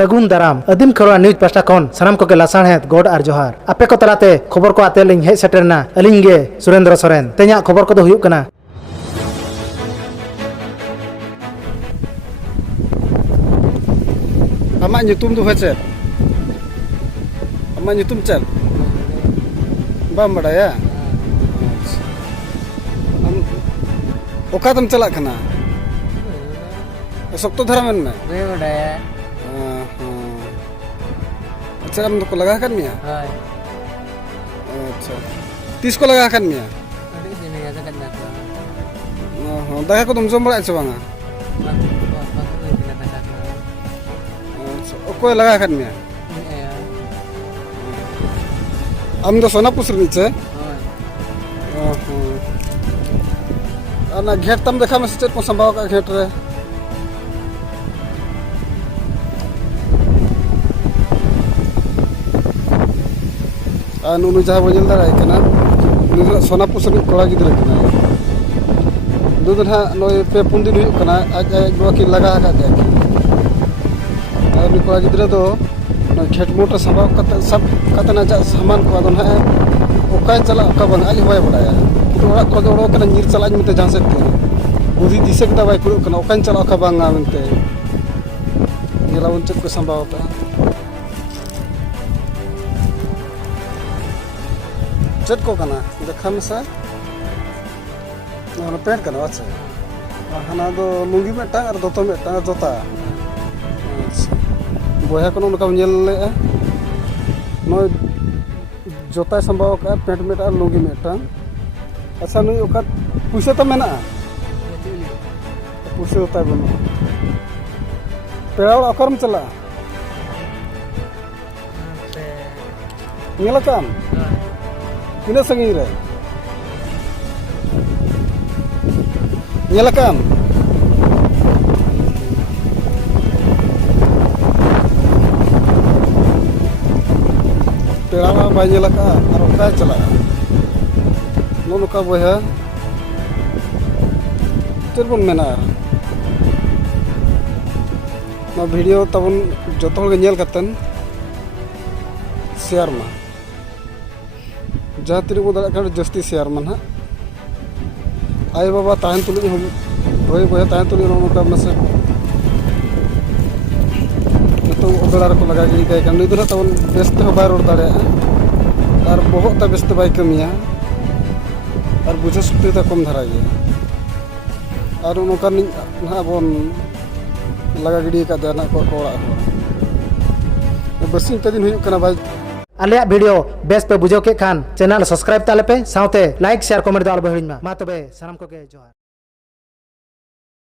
सगुन दाराम आदिम Kharwa news pasta खन सानाम को लासाणहेद गोड आर जोहार आपे को तलाते खबर को आते लिंग हे सेटरना अलिंग गे सुरेंद्र सोरेन तेजा खबर को हुयुक कना Amak nyutum tu macam, amak nyutum cal, bam bada ya. Oka tam celak kena. Esok tu dhara mana? Gue bada ya. अच्छा हम तो लगा कर मिया अच्छा 30 को लगा कर मिया Aduh ini ya kan nggak tahu. दागा को तुम जोम बड़ा अच्छा बांगा अच्छा कोई लगा कर मिया हम तो सोना पुसर नीचे ना घेट तम देखा मैं सिचेट को संभाव का घेट रे नुनु जहाँ बजल दाड़ा है ना सोना पुसर कोड़ा गिद्रा कना दो दिन हाँ नोय पे पुन दिन हुई कना आज दो की लगा का दे अब कोड़ा गिद्रा तो नोय खेत मोटर संभाव कत सब कत ना जा सामान को आदन है ओका चला ओका बंग आज होय बड़ाया तो ओरा को दो कना नीर चला मिते जहाँ से बुद्धि दिशे के दवाई कुड़ कना ओका चला ओका बंग मिते नीला उनचत को संभाव का चट को कना देखा में सर ना पेंट कना अच्छा हना दो लुंगी में टांग और दोतो में टांग जोता बोया को उनका नेल ले नो जोता संभव का पेंट में टांग लुंगी में टांग अच्छा नुई ओका पुसे तो मेना पुसे होता है बनो पेड़ा अकरम चला नेल काम Ini sangi re. Nyalakan. Perama banyak nyalakan. Arokai cela. Nono ka boya. Telepon menar. Na video tabun joto hol nyal katan. Share ma. जहाँ तीन को दाड़ा जस्ती शेयर मन हाँ आए बाबा ताहन तुली भाई भाई ताहन तुली नौका मसे तो बेड़ा को लगा गिरी गए नुई दो तब बेस्ट हो बाय रोड दाड़े और बहुत बेस्ट बाय कमिया और बुझे सकते ता कम धरा गया और नौका ना बन लगा गिरी का देना को कोड़ा बसिंग पे दिन हुई कना भाई आलिया वीडियो बेस पे बुझो के खान चैनल सब्सक्राइब ताले पे साउते लाइक शेयर कमेंट दाल बहिड़िन मा तबे सनम को के जोहार।